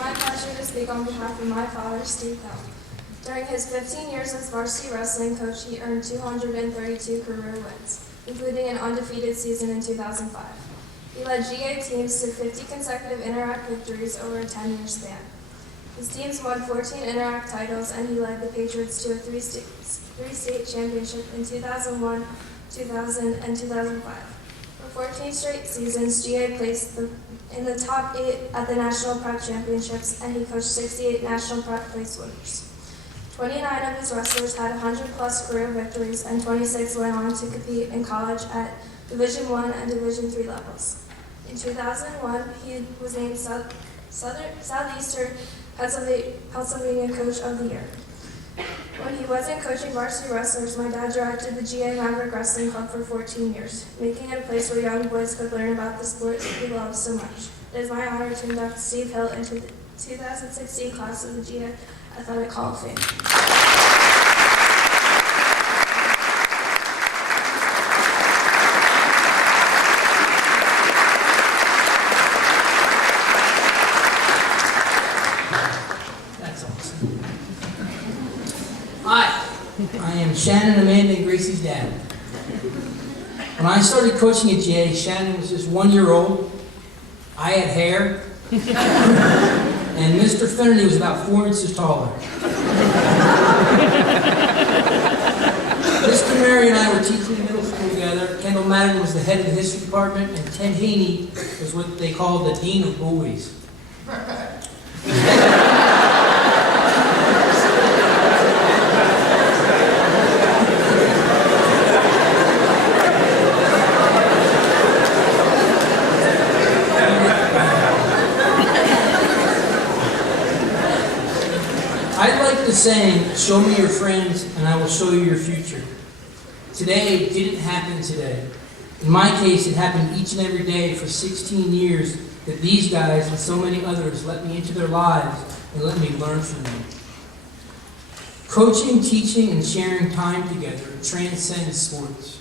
my pleasure to speak on behalf of my father, Steve Hill. During his 15 years as varsity wrestling coach, he earned 232 career wins, including an undefeated season in 2005. He led GA teams to 50 consecutive Interact victories over a 10-year span. His teams won 14 Interact titles, and he led the Patriots to a three-state championship in 2001, 2000, and 2005. For 14 straight seasons, GA placed in the top 8 at the National Prep Championships, and he coached 68 National Prep place winners. 29 of his wrestlers had 100-plus career victories, and 26 went on to compete in college at Division I and Division III levels. In 2001, he was named Southeastern Pennsylvania Coach of the Year. When he wasn't coaching varsity wrestlers, my dad directed the GA Maverick Wrestling Club for 14 years, making it a place where young boys could learn about the sport he loved so much. It is my honor to induct Steve Hill into the 2016 class of the GA Athletic Hall of Fame. That's awesome. Hi, I am Shannon, Amanda, and Gracie's dad. When I started coaching at GA, Shannon was just 1 year old. I had hair. And Mr. Finnerty was about 4 inches taller. Mr. Mary and I were teaching in middle school together. Kendall Madden was the head of the history department, and Ted Haney was what they called the dean of bullies. I like the saying, show me your friends and I will show you your future. Today didn't happen today. In my case, it happened each and every day for 16 years that these guys and so many others let me into their lives and let me learn from them. Coaching, teaching, and sharing time together transcends sports.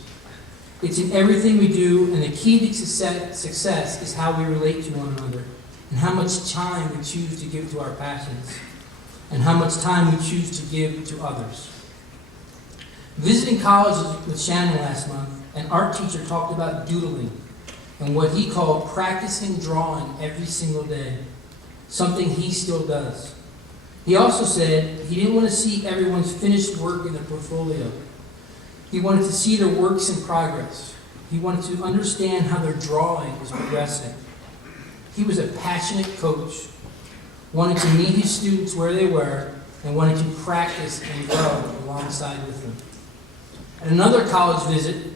It's in everything we do, and the key to success is how we relate to one another and how much time we choose to give to our passions, and how much time we choose to give to others. Visiting colleges with Shannon last month, an art teacher talked about doodling and what he called practicing drawing every single day, something he still does. He also said he didn't want to see everyone's finished work in their portfolio. He wanted to see their works in progress. He wanted to understand how their drawing was progressing. He was a passionate coach, wanted to meet his students where they were, and wanted to practice and grow alongside with them. At another college visit,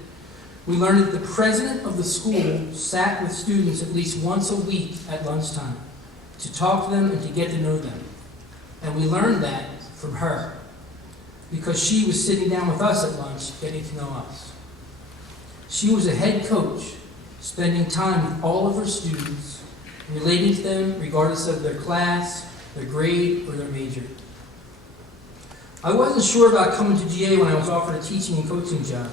we learned that the president of the school sat with students at least once a week at lunchtime to talk to them and to get to know them. And we learned that from her, because she was sitting down with us at lunch, getting to know us. She was a head coach, spending time with all of her students, relating to them regardless of their class, their grade, or their major. I wasn't sure about coming to GA when I was offered a teaching and coaching job,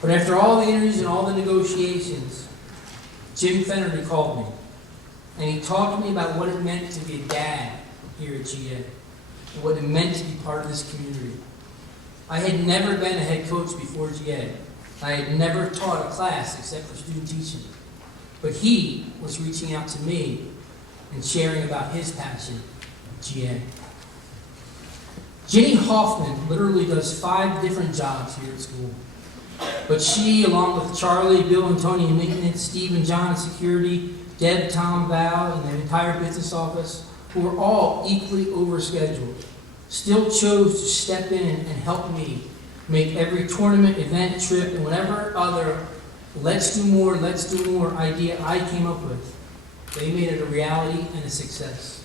but after all the interviews and all the negotiations, Jim Finnerty called me, and he talked to me about what it meant to be a dad here at GA, and what it meant to be part of this community. I had never been a head coach before GA. I had never taught a class except for student teaching. But he was reaching out to me and sharing about his passion, GA. Ginny Hoffman literally does 5 different jobs here at school. But she, along with Charlie, Bill, and Tony in maintenance, Steve and John in security, Deb, Tom, Val, and the entire business office, who were all equally overscheduled, still chose to step in and help me make every tournament, event, trip, and whatever other let's do more idea I came up with. They made it a reality and a success.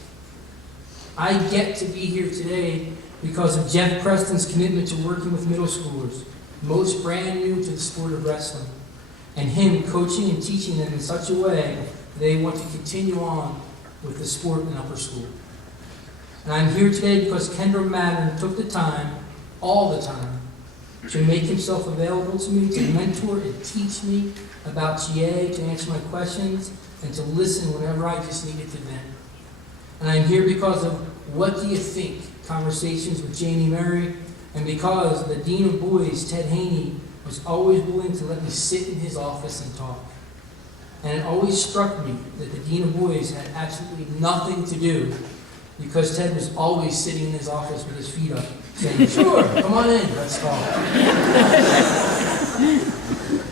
I get to be here today because of Jeff Preston's commitment to working with middle schoolers, most brand new to the sport of wrestling, and him coaching and teaching them in such a way they want to continue on with the sport in upper school. And I'm here today because Kendall Madden took the time, all the time, to make himself available to me, to mentor and teach me about GA, to answer my questions, and to listen whenever I just needed to vent. And I'm here because of What Do You Think? Conversations with Janie Murray, and because the Dean of Boys, Ted Haney, was always willing to let me sit in his office and talk. And it always struck me that the Dean of Boys had absolutely nothing to do, because Ted was always sitting in his office with his feet up, saying, "Sure, come on in, let's talk."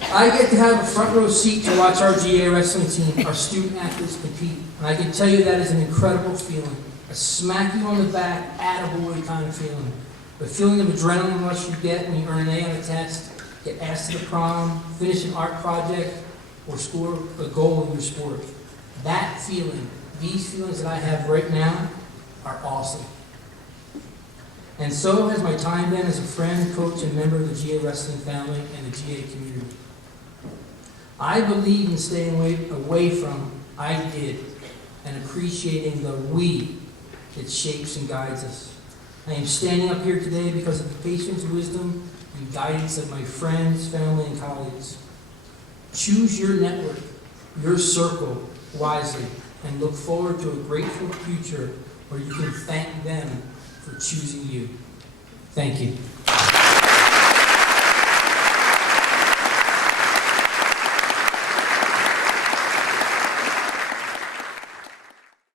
I get to have a front row seat to watch our GA wrestling team, our student athletes compete. And I can tell you that is an incredible feeling. A smack you on the back, attaboy kind of feeling. The feeling of adrenaline rush you get when you earn an A on a test, get asked to the prom, finish an art project, or score a goal in your sport. That feeling, these feelings that I have right now, are awesome. And so has my time been as a friend, coach, and member of the GA wrestling family and the GA community. I believe in staying away from "I did" and appreciating the "we" that shapes and guides us. I am standing up here today because of the patience, wisdom, and guidance of my friends, family, and colleagues. Choose your network, your circle wisely, and look forward to a grateful future where you can thank them for choosing you. Thank you.